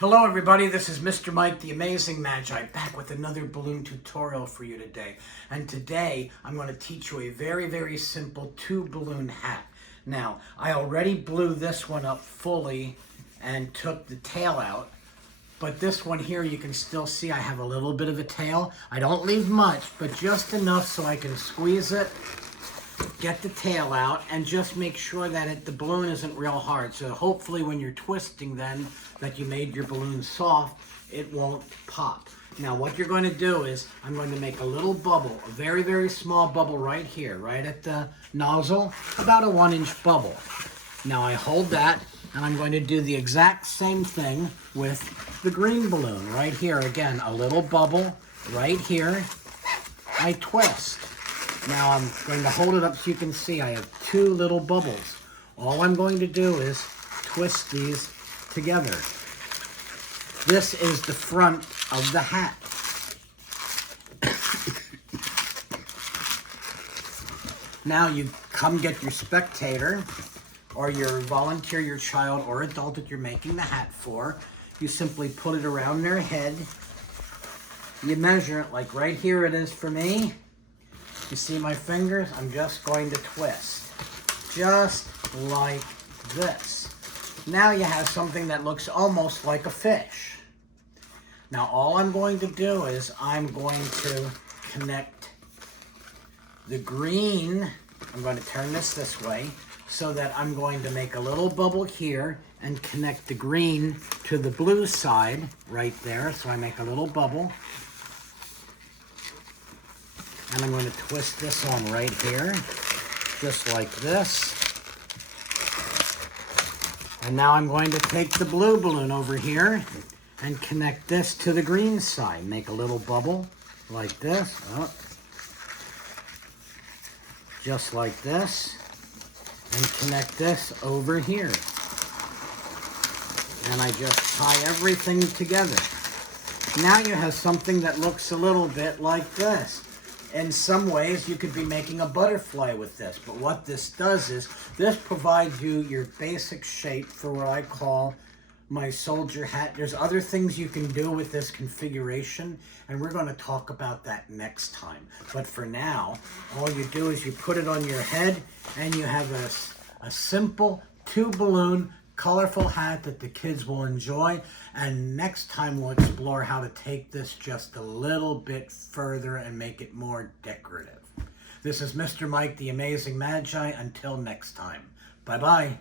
Hello everybody, this is Mr. Mike, the Amazing Magi, back with another balloon tutorial for you today. And today, I'm going to teach you a very simple two-balloon hat. Now, I already blew this one up fully and took the tail out. But this one here, you can still see I have a little bit of a tail. I don't leave much, but just enough so I can squeeze it, get the tail out, and just make sure that the balloon isn't real hard. So hopefully when you're twisting then, that you made your balloon soft, it won't pop. Now what you're going to do is, I'm going to make a little bubble, a very small bubble right here, right at the nozzle, about a 1-inch bubble. Now I hold that, and I'm going to do the exact same thing with the green balloon. Right here, again, a little bubble right here. I twist. Now I'm going to hold it up so you can see I have two little bubbles. All I'm going to do is twist these together. This is the front of the hat. Now you come get your spectator or your volunteer, your child or adult that you're making the hat for. You simply put it around their head. You measure it, like right here it is for me. You see my fingers? I'm just going to twist. Just like this. Now you have something that looks almost like a fish. Now all I'm going to do is I'm going to connect the green. I'm going to turn this way so that I'm going to make a little bubble here and connect the green to the blue side right there. So I make a little bubble. And I'm going to twist this on right here, just like this. And now I'm going to take the blue balloon over here and connect this to the green side. Make a little bubble like this. Oh. Just like this. And connect this over here. And I just tie everything together. Now you have something that looks a little bit like this. In some ways, you could be making a butterfly with this, but what this does is, this provides you your basic shape for what I call my soldier hat. There's other things you can do with this configuration, and we're going to talk about that next time. But for now, all you do is you put it on your head, and you have a simple two-balloon colorful hat that the kids will enjoy. And next time we'll explore how to take this just a little bit further and make it more decorative. This is Mr. Mike, the Amazing Magi. Until next time, bye-bye.